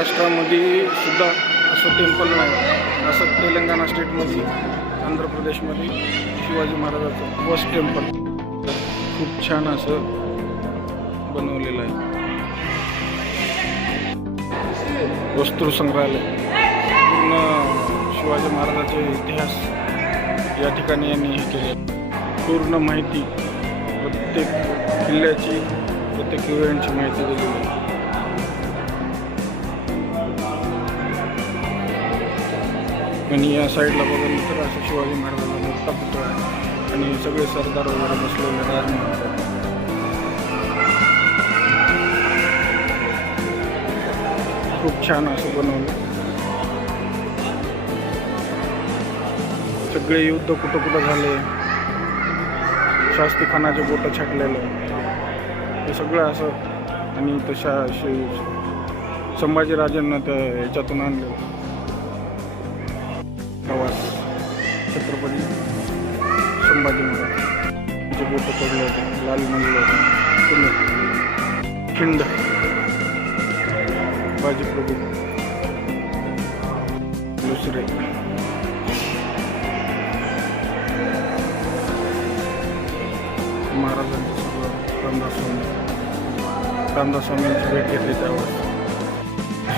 महाराष्ट्रामध्ये सुद्धा असं टेम्पल नाही. असं तेलंगणा स्टेटमध्ये आंध्र प्रदेशमध्ये शिवाजी महाराजाचं फर्स्ट टेम्पल. खूप छान असं बनवलेलं आहे. वस्तू संग्रहालय. पूर्ण शिवाजी महाराजाचे इतिहास या ठिकाणी यांनी हे केले पूर्ण माहिती प्रत्येक किल्ल्याची प्रत्येक इव्हेंटची माहिती दिलेली आहे. आणि या साईडला बघायला तर असं शिवाजी महाराजांचा मोठा पुतळा आहे. आणि सगळे सरदार वगैरे बसलेले राजमहाल खूप छान असं बनवलं. सगळे युद्ध कुठं कुठं झाले? शास्त्री खानाचे बोटं छाटलेले. हे सगळं असं आणि तशा शि- संभाजीराजांना त्या ह्याच्यातून आणलं प्रवास. छत्रपती संभाजी महाराज जे बोटं पडले होते लाल म्हणलं होतं खिंड. बाजीप्रभू दुसरे. महाराजांचं सगळं रामदास स्वामींची भेट घेतली त्यावर.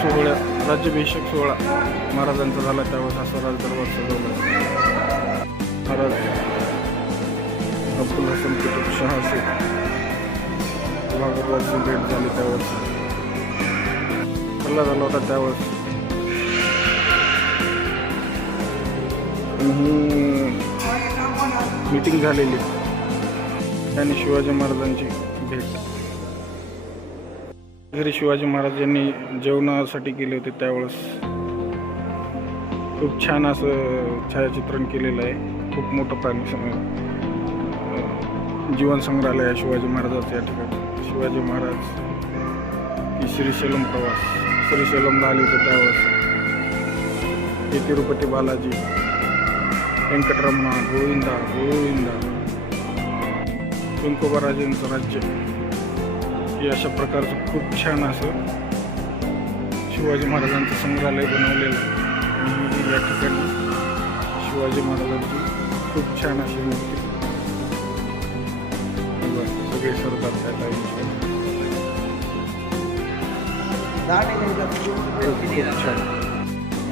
सोहळ्या राज्याभिषेक सोहळा महाराजांचा झाला त्यावेळेस असा राजदरबार सजवला. महाराज अब्दुल हसन कुतुब शहाचे भागवतची भेट झाली त्यावेळेस. हल्ला झाला होता त्यावेळेस. ही मीटिंग झालेली. आणि शिवाजी महाराजांची घरी शिवाजी महाराज यांनी जेवणासाठी केले होते त्यावेळेस. खूप छान असं छायाचित्रण केलेलं आहे. खूप मोठं प्राणी सं- जीवन संग्रहालय आहे शिवाजी महाराजाचं या ठिकाणी. शिवाजी महाराज की श्रीशैलम प्रवास. श्रीशैलमला आले होते त्यावेळेस. हे तिरुपती बालाजी व्यंकटरमणा गोविंदा गोविंदा. व्यंकोबा राजेंचं राज्य. हे अशा प्रकारचं खूप छान असं शिवाजी महाराजांचं संग्रहालय बनवलेलं आहे. आणि या ठिकाणी शिवाजी महाराजांची खूप छान अशी मूर्ती. सगळे सरदार त्या टाईमचे खूप छान.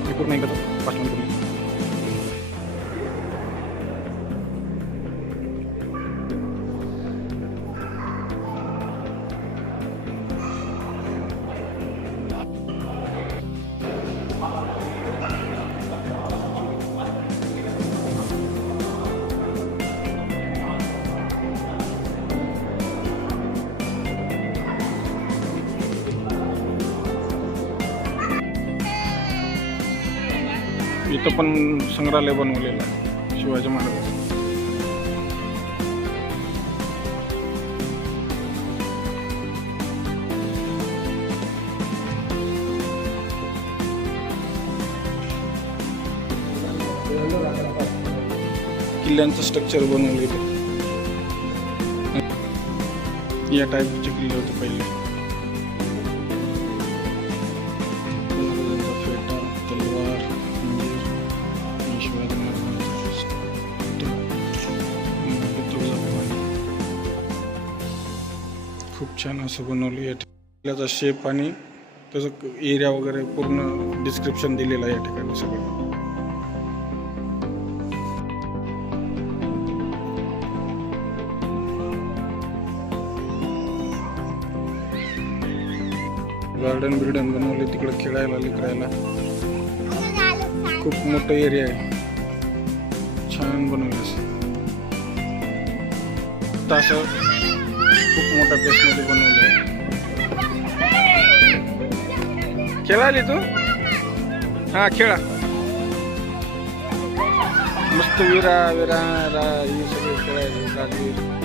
हे पूर्ण एकदा पाच मिनिट. इथं पण संग्रहालय बनवलेलं आहे शिवाजी महाराज. किल्ल्यांचं स्ट्रक्चर बनवलेलं या टाईपचे किल्ले होते पहिले. छान असं बनवलं या ठिकाणी शेप आणि त्याचं एरिया वगैरे पूर्ण डिस्क्रिप्शन दिलेलं आहे या ठिकाणी सगळं. गार्डन बिर्डन बनवले तिकडे खेळायला लिकरायला. खूप मोठं एरिया आहे. छान बनवलं असं. असं खूप मोठा बेसमध्ये बनवलं. आहे खेळाली तू? हा खेळा. मस्त विरा विरा हे सगळे खेळायचे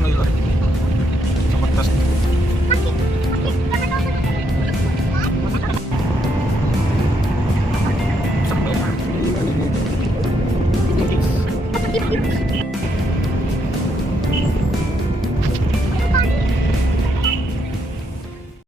पूर्ण जबरदस्त